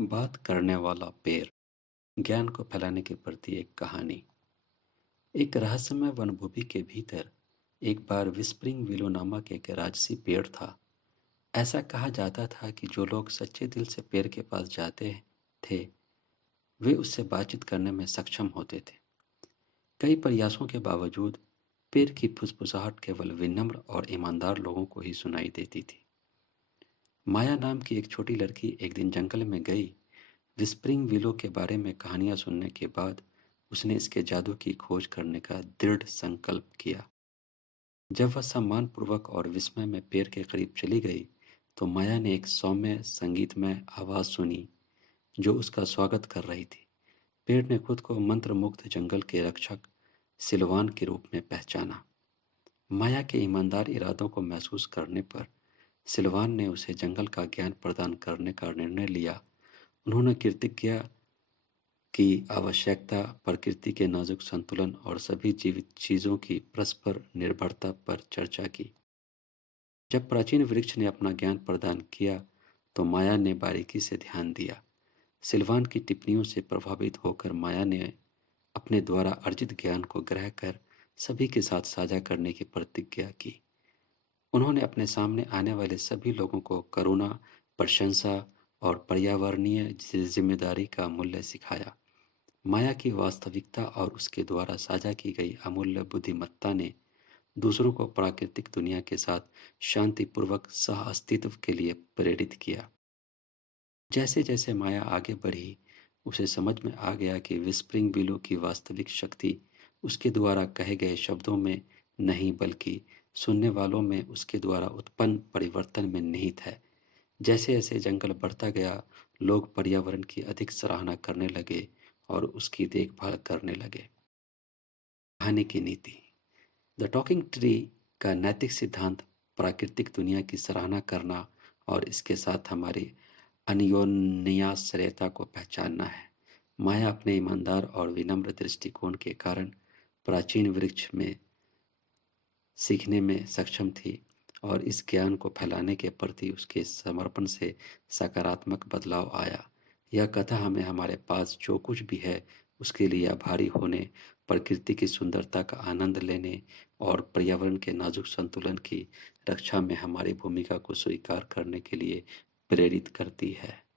बात करने वाला पेड़, ज्ञान को फैलाने के प्रति एक कहानी। एक रहस्यमय वनभूमि के भीतर एक बार विस्परिंग विलो नामक एक राजसी पेड़ था। ऐसा कहा जाता था कि जो लोग सच्चे दिल से पेड़ के पास जाते थे, वे उससे बातचीत करने में सक्षम होते थे। कई प्रयासों के बावजूद पेड़ की फुसफुसाहट केवल विनम्र और ईमानदार लोगों को ही सुनाई देती थी। माया नाम की एक छोटी लड़की एक दिन जंगल में गई। विस्परिंग विलो के बारे में कहानियां सुनने के बाद उसने इसके जादू की खोज करने का दृढ़ संकल्प किया। जब वह सम्मानपूर्वक और विस्मय में पेड़ के करीब चली गई, तो माया ने एक सौम्य संगीतमय आवाज सुनी जो उसका स्वागत कर रही थी। पेड़ ने खुद को मंत्रमुग्ध जंगल के रक्षक सिलवान के रूप में पहचाना। माया के ईमानदार इरादों को महसूस करने पर सिलवान ने उसे जंगल का ज्ञान प्रदान करने का निर्णय लिया। उन्होंने कृतज्ञ की आवश्यकता, प्रकृति के नाजुक संतुलन और सभी जीवित चीजों की परस्पर निर्भरता पर चर्चा की। जब प्राचीन वृक्ष ने अपना ज्ञान प्रदान किया, तो माया ने बारीकी से ध्यान दिया। सिल्वान की टिप्पणियों से प्रभावित होकर माया ने अपने द्वारा अर्जित ज्ञान को ग्रह कर सभी के साथ साझा करने की प्रतिज्ञा की। उन्होंने अपने सामने आने वाले सभी लोगों को करुणा, प्रशंसा और पर्यावरणीय जिम्मेदारी का मूल्य सिखाया। माया की वास्तविकता और उसके द्वारा साझा की गई अमूल्य बुद्धिमत्ता ने दूसरों को प्राकृतिक दुनिया के साथ शांतिपूर्वक सह अस्तित्व के लिए प्रेरित किया। जैसे जैसे माया आगे बढ़ी, उसे समझ में आ गया कि विस्परिंग विलो की वास्तविक शक्ति उसके द्वारा कहे गए शब्दों में नहीं, बल्कि सुनने वालों में उसके द्वारा उत्पन्न परिवर्तन में निहित है। जैसे जैसे जंगल बढ़ता गया, लोग पर्यावरण की अधिक सराहना करने लगे और उसकी देखभाल करने लगे। कहानी की नीति। द टॉकिंग ट्री का नैतिक सिद्धांत प्राकृतिक दुनिया की सराहना करना और इसके साथ हमारी अन्योन्याश्रयता को पहचानना है। माया अपने ईमानदार और विनम्र दृष्टिकोण के कारण प्राचीन वृक्ष में सीखने में सक्षम थी और इस ज्ञान को फैलाने के प्रति उसके समर्पण से सकारात्मक बदलाव आया। यह कथा हमें हमारे पास जो कुछ भी है उसके लिए आभारी होने, प्रकृति की सुंदरता का आनंद लेने और पर्यावरण के नाजुक संतुलन की रक्षा में हमारी भूमिका को स्वीकार करने के लिए प्रेरित करती है।